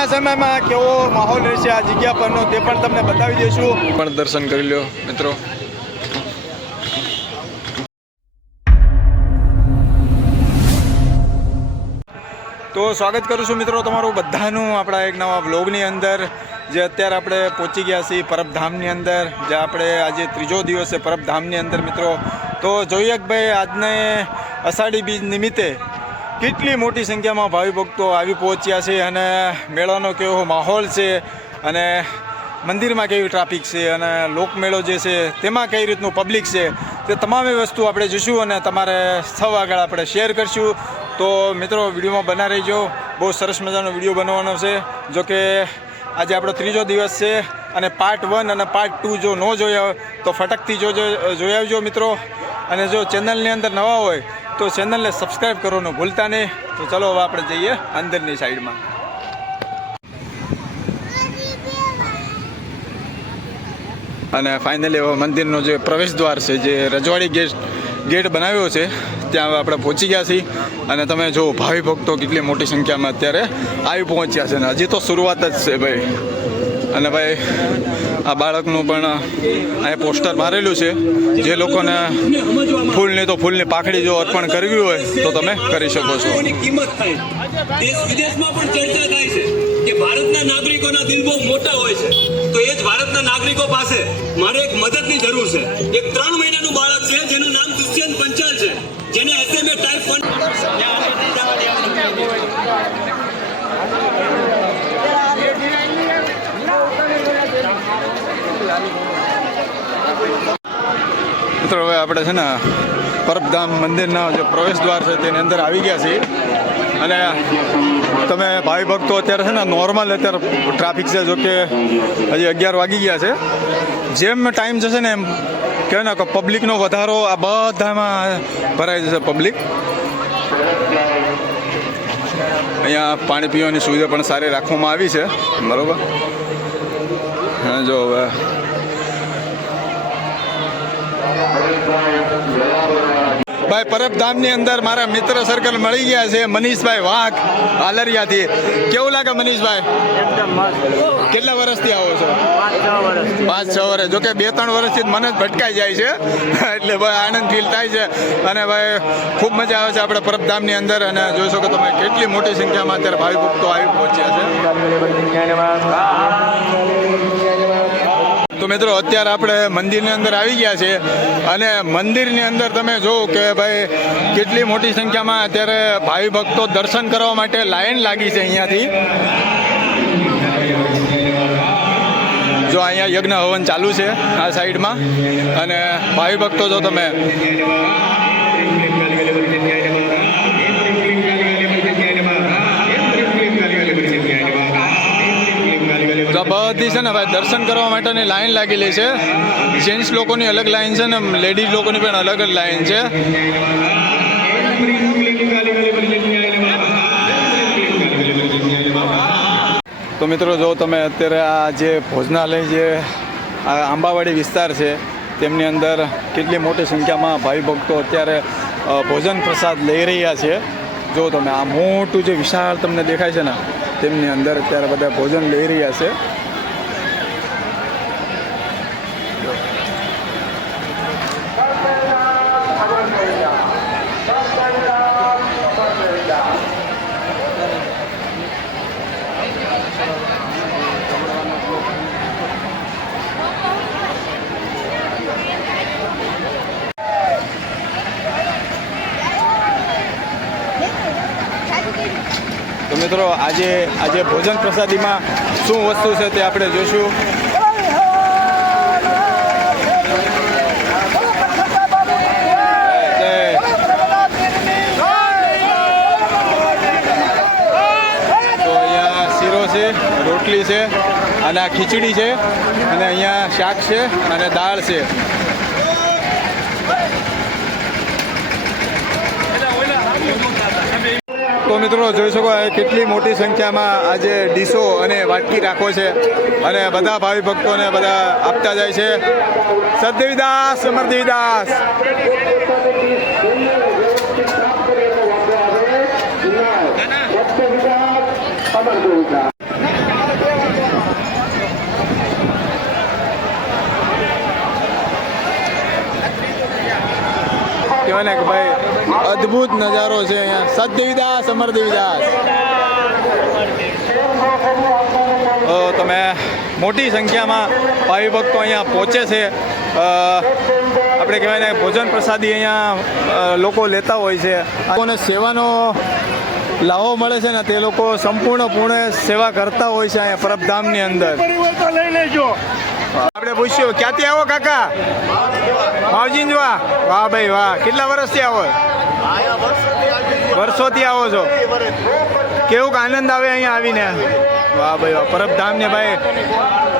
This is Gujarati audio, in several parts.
સાંજના સમયમાં કેવો માહોલ રહેશે આ જગ્યા પરનો તે પણ તમને બતાવી દઈશું. પણ દર્શન કરી લો મિત્રો. તો સ્વાગત કરું છું મિત્રો તમારું બધાનું આપણા એક નવા વ્લોગની અંદર. જે અત્યારે આપણે પહોંચી ગયા છીએ પરબધામની અંદર, જે આપણે આજે ત્રીજો દિવસ છે પરબધામની અંદર મિત્રો. તો જોઈએ કે ભાઈ આજને અષાઢી બીજ નિમિત્તે કેટલી મોટી સંખ્યામાં ભાવિ ભક્તો આવી પહોંચ્યા છે અને મેળાનો કેવો માહોલ છે અને મંદિરમાં કેવી ટ્રાફિક છે અને લોકમેળો જે છે તેમાં કઈ રીતનું પબ્લિક છે તે તમામે વસ્તુ આપણે જોઈશું અને તમારે સૌ આગળ આપણે શેર કરશું. તો મિત્રો વિડીયોમાં બના રહીજો. બહુ સરસ મજાનો વિડીયો બનવાનો છે. જો કે આજે આપણો ત્રીજો દિવસ છે અને પાર્ટ 1 અને પાર્ટ 2 જો ન જોયા હોય તો ફટકથી જોઈ આવજો મિત્રો. અને જો ચેનલની અંદર નવા હોય તો ચેનલને સબસ્ક્રાઈબ કરવાનું ભૂલતા નહીં. તો ચલો હવે આપણે જઈએ અંદરની સાઈડમાં. અને ફાઇનલી હવે મંદિરનો જે પ્રવેશ દ્વાર છે, જે રજવાડી ગેટ બનાવ્યો છે, ત્યાં આપણે પહોંચી ગયા છીએ. અને તમે જો ભાવિ ભક્તો કેટલી મોટી સંખ્યામાં અત્યારે આવી પહોંચ્યા છે. ને હજી તો શરૂઆત જ છે ભાઈ. અને ભાઈ આ બાળકનું પણ અહીંયા પોસ્ટર મારેલું છે. જે લોકોને ફૂલ નહીં તો ફૂલની પાખડી જો અર્પણ કરવી હોય તો તમે કરી શકો છો. દેશ વિદેશમાં પણ ચર્ચા થાય છે કે ભારતના નાગરિકોના દિલ બહુ મોટા હોય છે. તો એ જ ભારતના નાગરિકો પાસે મારે એક મદદની જરૂર છે. એક 3 મહિનાનું બાળક છે જેનું નામ દુષ્યંત પંચાલ છે, જેને SMA ટાઈપ 1 મિત્રો હવે આપણે છે ને પરબધામ મંદિરના જે પ્રવેશ દ્વાર છે તેની અંદર આવી ગયા છીએ. અને તમે ભાવિ ભક્તો અત્યારે છે ને નોર્મલ અત્યારે ટ્રાફિક છે. જો કે હજી 11 વાગી ગયા છે. જેમ ટાઈમ જશે ને એમ કહેવાય ને કે પબ્લિકનો વધારો આ બધામાં ભરાઈ જશે પબ્લિક. અહીંયા પાણી પીવાની સુવિધા પણ સારી રાખવામાં આવી છે. બરાબર. હા જો હવે ભાઈ પરબધામની અંદર મારા મિત્ર સર્કલ મળી ગયા છે. મનીષભાઈ વાઘ આલરિયાથી. કેવું લાગે મનીષભાઈ? કેટલા વર્ષથી આવો છો? 5-6 વર્ષ. જો કે 2-3 વર્ષથી મને જ ભટકાઈ જાય છે એટલે ભાઈ આનંદ ફીલ થાય છે. અને ભાઈ ખૂબ મજા આવે છે આપણે પરબધામની અંદર. અને જોઈ શકો તમે કેટલી મોટી સંખ્યામાં અત્યારે ભાવિ ભક્તો આવી પહોંચ્યા છે. તો મિત્રો અત્યારે આપણે મંદિરની અંદર આવી ગયા છે. અને મંદિરની અંદર તમે જો કે ભાઈ કેટલી મોટી સંખ્યામાં અત્યારે ભાવિ ભક્તો દર્શન કરવા માટે લાઈન લાગી છે અહીંયાથી. જો અહીંયા યજ્ઞ હવન ચાલુ છે આ સાઈડમાં. અને ભાવિ ભક્તો જો તમે બધી છે ને ભાઈ દર્શન કરવા માટેની લાઈન લાગેલી છે. જેન્ટ્સ લોકોની અલગ લાઈન છે ને લેડીઝ લોકોની પણ અલગ જ લાઈન છે. તો મિત્રો જો તમે અત્યારે આ જે ભોજનાલય જે આ આંબાવાડી વિસ્તાર છે તેમની અંદર કેટલી મોટી સંખ્યામાં ભાવિ ભક્તો અત્યારે ભોજન પ્રસાદ લઈ રહ્યા છે. જો તમે આ મોટું જે વિશાળ તમને દેખાય છે ને તેમની અંદર અત્યારે બધા ભોજન લઈ રહ્યા છે. તો મિત્રો આજે ભોજન પ્રસાદીમાં શું વસ્તુ છે તે આપણે જોઈશું. તો અહીંયા શીરો છે, રોટલી છે અને આ ખીચડી છે અને અહીંયા શાક છે અને દાળ છે. તો મિત્રો જોઈ શકો કેટલી મોટી સંખ્યામાં આજે ડીશો અને વાટકી રાખો છે અને બધા ભાવિ ભક્તોને બધા આપતા જાય છે. સદદેવીદાસ સમરદેવીદાસ. કહેવાય ને કે ભાઈ અદ્ભુત નજારો છે અહીંયા. સત દેવીદાસ, અમર દેવીદાસ. તો તમે મોટી સંખ્યામાં ભાવિ ભક્તો અહીંયા પહોંચે છે. આપણે કહેવાય ને ભોજન પ્રસાદી અહીંયા લોકો લેતા હોય છે. લોકોને સેવાનો લાભો મળે છે ને, તે લોકો સંપૂર્ણ સેવા કરતા હોય છે અહીંયા પરબધામની અંદર. આપણે પૂછ્યું ક્યાંથી આવો કાકા? માવજીંજવા. વાહ ભાઈ વાહ. કેટલા વર્ષથી આવો? વર્ષોથી આવો છો. કેવું આનંદ આવે અહીંયા આવીને? વાહ ભાઈ વાહ. પરબધામને ભાઈ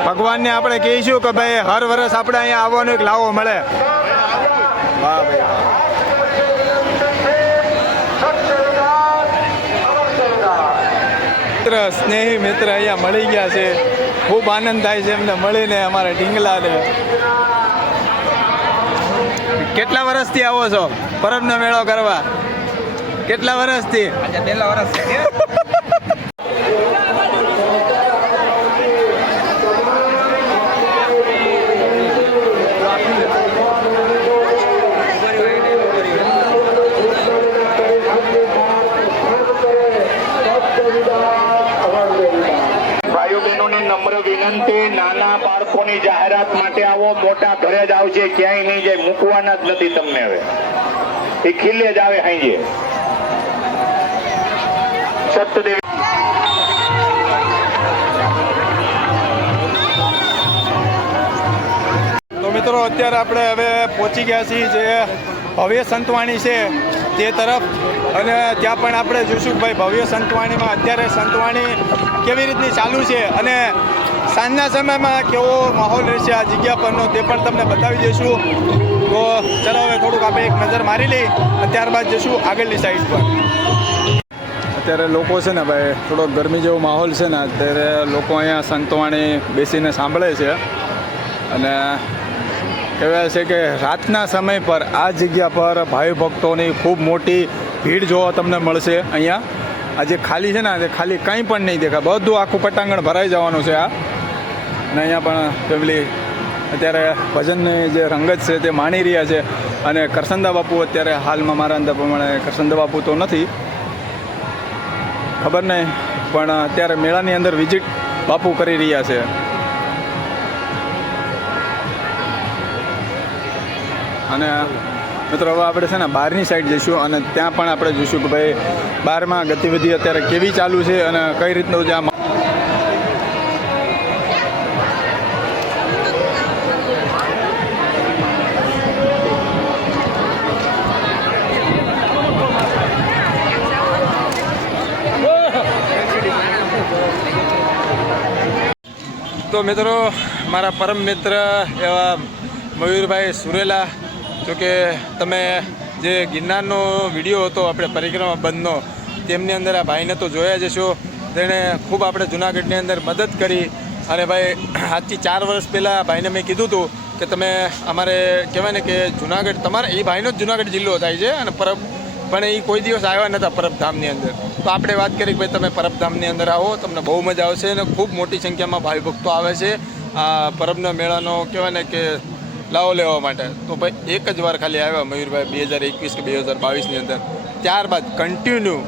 ભગવાનને આપણે કહીશું કે ભાઈ હર વર્ષ આપણે અહીંયા આવવાનો એક લાવો મળે. વાહ ભાઈ વાહ. સ્નેહી મિત્ર અહીંયા મળી ગયા છે. ખૂબ આનંદ થાય છે એમને મળીને, અમારા ઢીંગલાને. કેટલા વર્ષથી આવો છો પરબનો મેળો કરવા? કેટલા વર્ષથી? પહેલા વર્ષ નમ્ર વિનંતી, નાના બાળકોની જાહેરાત માટે આવો, મોટા ઘરે જ આવશે, ક્યાંય નહીં જાય, મૂકવાના જ નથી તમને. હવે એ ખીલે જ આવે હાંજે. સત્યદેવ તો મિત્રો અત્યારે આપણે હવે પહોંચી ગયા છીએ જે ભવ્ય સંતવાણી છે તે તરફ. અને ત્યાં પણ આપણે જોઈશું કે ભાઈ ભવ્ય સંતવાણીમાં અત્યારે સંતવાણી કેવી રીતની ચાલુ છે અને સાંજના સમયમાં કેવો માહોલ રહેશે આ જગ્યા પરનો તે પણ તમને બતાવી દઈશું. તો ચાલો હવે થોડુંક આપણે એક નજર મારી લઈ અને ત્યારબાદ જઈશું આગળની સાઈડ પર. અત્યારે લોકો છે ને ભાઈ થોડોક ગરમી જેવો માહોલ છે ને, અત્યારે લોકો અહીંયા સંતવાણી બેસીને સાંભળે છે. અને કહેવાય છે કે રાતના સમય પર આ જગ્યા પર ભાવિ ભક્તોની ખૂબ મોટી ભીડ જોવા તમને મળશે. અહીંયા આજે ખાલી છે ને, આજે ખાલી કંઈ પણ નહીં દેખાય, બધું આખું પટાંગણ ભરાઈ જવાનું છે આ. અને અહીંયા પણ ફેમિલી અત્યારે ભજનની જે રંગત છે તે માણી રહ્યા છે. અને કરસંદા બાપુ અત્યારે હાલમાં મારા અંદાજ પ્રમાણે કરસંદા બાપુ તો નથી, ખબર નહીં, પણ અત્યારે મેળાની અંદર વિઝિટ બાપુ કરી રહ્યા છે. અને મિત્રો હવે આપણે છે ને બહારની સાઈડ જઈશું અને ત્યાં પણ આપણે જોઈશું કે ભાઈ બહારમાં ગતિવિધિ અત્યારે કેવી ચાલુ છે અને કઈ રીતનું જ્યાં તો મિત્રો મારા પરમ મિત્ર એવા મયુરભાઈ સુરેલા, જોકે તમે જે ગિરનારનો વિડીયો હતો આપણે પરિક્રમા બંધનો, તેમની અંદર આ ભાઈને તો જોયા જશો. તેણે ખૂબ આપણે જુનાગઢની અંદર મદદ કરી. અને ભાઈ આજથી 4 વર્ષ પહેલાં ભાઈને મેં કીધું હતું કે તમે અમારે કહેવાય ને કે જુનાગઢ, તમારે એ ભાઈનો જ જુનાગઢ જિલ્લો થાય છે અને પરબ, પણ એ કોઈ દિવસ આવ્યા નહોતા પરબધામની અંદર. તો આપણે વાત કરી કે ભાઈ તમે પરબધામની અંદર આવો, તમને બહુ મજા આવશે. અને ખૂબ મોટી સંખ્યામાં ભાવિ ભક્તો આવે છે આ પરબના મેળાનો કહેવાય ને કે લાવો લેવા માટે. તો ભાઈ એક જ વાર ખાલી આવ્યા મયુરભાઈ 2021 કે 2022ની અંદર. ત્યારબાદ કન્ટિન્યુ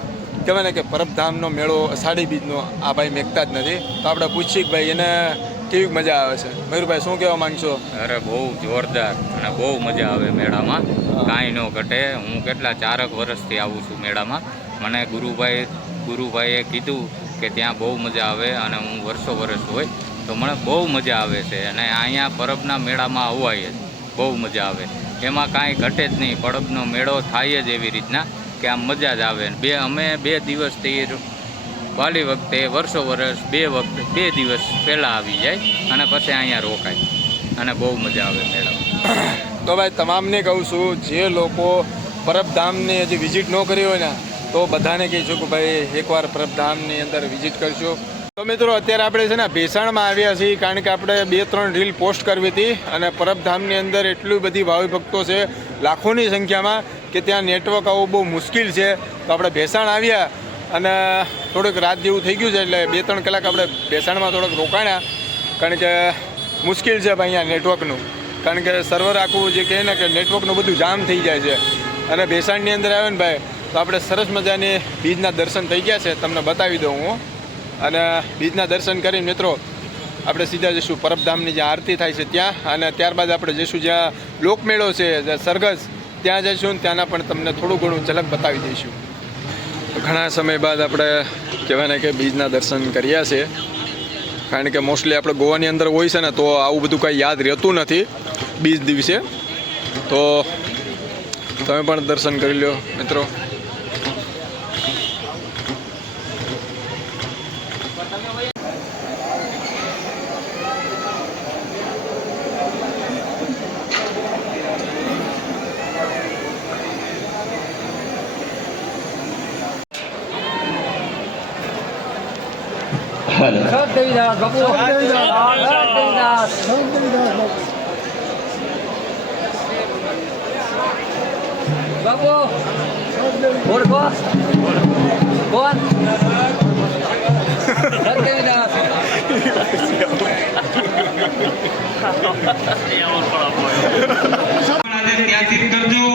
કહેવાય ને કે પરબધામનો મેળો અષાઢી બીજનો આ ભાઈ મેકતા જ નથી. તો આપણે પૂછીએ કે ભાઈ એને કેવી મજા આવે છે. મયુરભાઈ શું કહેવા માંગશો? અરે બહુ જોરદાર અને બહુ મજા આવે મેળામાં, કાંઈ ન ઘટે. હું કેટલા 4 વર્ષથી આવું છું મેળામાં. મને ગુરુભાઈએ કીધું કે ત્યાં બહુ મજા આવે અને હું વર્ષો હોય તો મને બહુ મજા આવે છે. અને અહીંયા પરબના મેળામાં અવાય જ બહુ મજા આવે, એમાં કાંઈ ઘટે જ નહીં. પરબનો મેળો થાય જ એવી રીતના કે આમ મજા જ આવે. અમે 2 દિવસથી વાલી વખતે વર્ષો 2 દિવસ પહેલાં આવી જાય અને પછી અહીંયા રોકાય અને બહુ મજા આવે મેળામાં. તો ભાઈ તમામને કહું છું, જે લોકો પરબધામની હજી વિઝિટ ન કરી હોય ને તો બધાને કહીશું કે ભાઈ એકવાર પરબધામની અંદર વિઝિટ કરજો. તો મિત્રો અત્યારે આપણે છે ને ભેસાણમાં આવ્યા છીએ, કારણ કે આપણે 2-3 રીલ પોસ્ટ કરવી હતી. અને પરબધામની અંદર એટલી બધી ભાવિ ભક્તો છે લાખોની સંખ્યામાં કે ત્યાં નેટવર્ક આવવું બહુ મુશ્કેલ છે. તો આપણે ભેસાણ આવ્યા અને થોડુંક રાત જેવું થઈ ગયું છે, એટલે 2-3 કલાક આપણે ભેસાણમાં થોડોક રોકાણ્યા, કારણ કે મુશ્કેલ છે ભાઈ અહીંયા નેટવર્કનું. કારણ કે સર્વર આખું જે કહે ને કે નેટવર્કનું બધું જામ થઈ જાય છે. અને ભેસાણની અંદર આવે ને ભાઈ તો આપણે સરસ મજાની બીજના દર્શન થઈ ગયા છે, તમને બતાવી દઉં હું. અને બીજના દર્શન કરીને મિત્રો આપણે સીધા જઈશું પરબધામની જ્યાં આરતી થાય છે ત્યાં, અને ત્યારબાદ આપણે જઈશું જ્યાં લોકમેળો છે સરઘસ, ત્યાં જઈશું. ત્યાંના પણ તમને થોડું ઘણું ઝલક બતાવી દઈશું. ઘણા સમય બાદ આપણે કહેવાય ને કે બીજના દર્શન કર્યા છે, કારણ કે મોસ્ટલી આપણે ગોવાની અંદર હોય છે ને તો આવું બધું કાંઈ યાદ રહેતું નથી બીજ દિવસે. તો તમે પણ દર્શન કરી લો મિત્રો. દેવીદાસ બાપુ દેવીદાસ બાપુ બોલ કોણ દેવીદાસ ત્યાંથી કરજો.